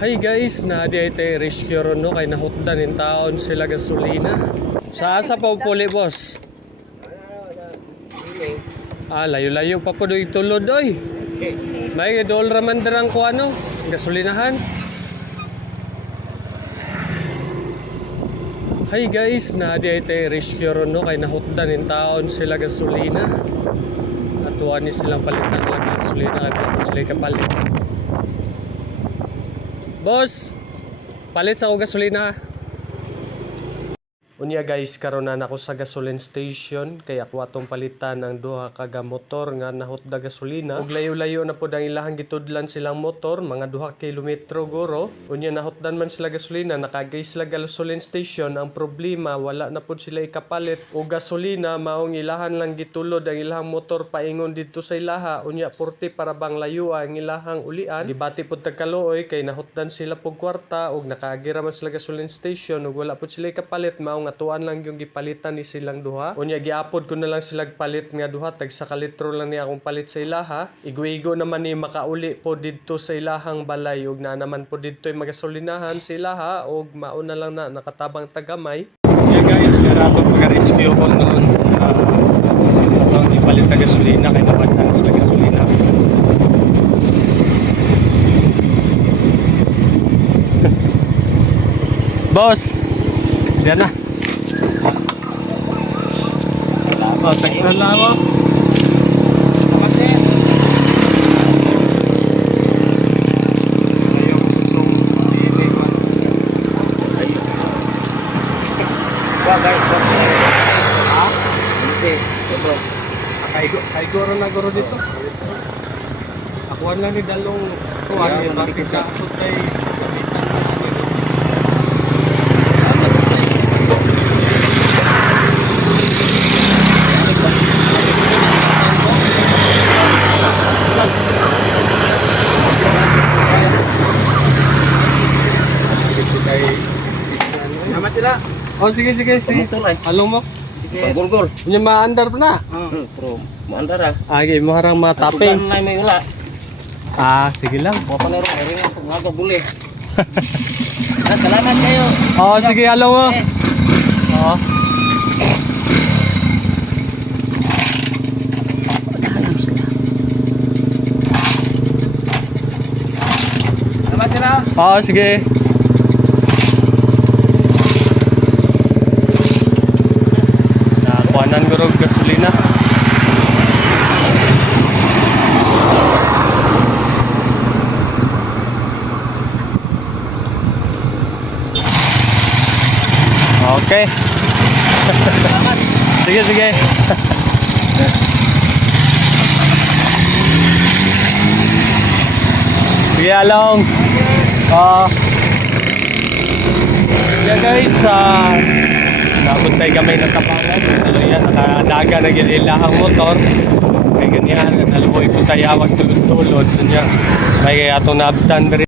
Hi guys, naadi ay tayo rescue ron no kay nahutdan in taon sila gasolina. Sa asa pa puli boss? Layo-layo pa po do'y tulod oy. May dol raman darang ko ano, gasolinahan. Hi guys, naadi ay tayo rescue ron no kay nahutdan in taon sila gasolina. Atuan ni silang palitan lang gasolina kay po sila kapalit. Boss, palit sa ako gasolina. Unya guys, karon na ako sa gasoline station kaya ako atong palitan ng duha ka motor nga nahutda gasolina. Ug layo-layo na pud ang ilahang gitudlan silang motor, mga 2 kilometro guro. Unya nahutdan man sila gasolina, nakagay sila gasoline station. Ang problema wala na pud sila ikapalit og gasolina, maong ilahan lang gitulod ang ilahang motor paingon dito sa ilaha. Unya 40 para bang layo ang ilahang ulian. Gibati pud tagkaluoy kay nahutdan sila pug kwarta ug nakaagi ra man sila gasoline station ug wala pud sila ikapalit, maong atuan lang yung gipalitan ni silang duha. Unya giapod ko na lang sila palit nga duha, tag sa kalitro lang niya akong palit sa ilaha. Igo-igo naman ni makauli po didto sa ilahang balay ug na naman po didto yung magasolinahan sa ilaha ug mauna lang na nakatabang tagamay. Yeah guys, garato pag-rescue ko noon. Atong ipalit na gasolina kay nabatan sila gasolina. Boss, diyan na. Oh, tagsalawa. Kaigoro na guro dito. Akuan lang ni dalong kuan ni basi ka sutay. Namat sila. Oh, sige. Halo mo. Gol-gol. Punya maandar pa na. Pro. Maandar ah. Agi mo harang mataping. Sudan na may wala. Sige lang. Bapa na ron, rin ang mga boleh. Salamat kayo. Oh, sige, halo mo. Oh. Salamat sila. Oh, sige. Nakuanan ko rin gasolina. Okay. Sige. Sige, along. Yeah guys, nabuntay kami ng tapangan. Yan, nakadaga na ginilahang motor. May ganyan, naluhoy ko tayawag tulod-tulod. May atong naabtan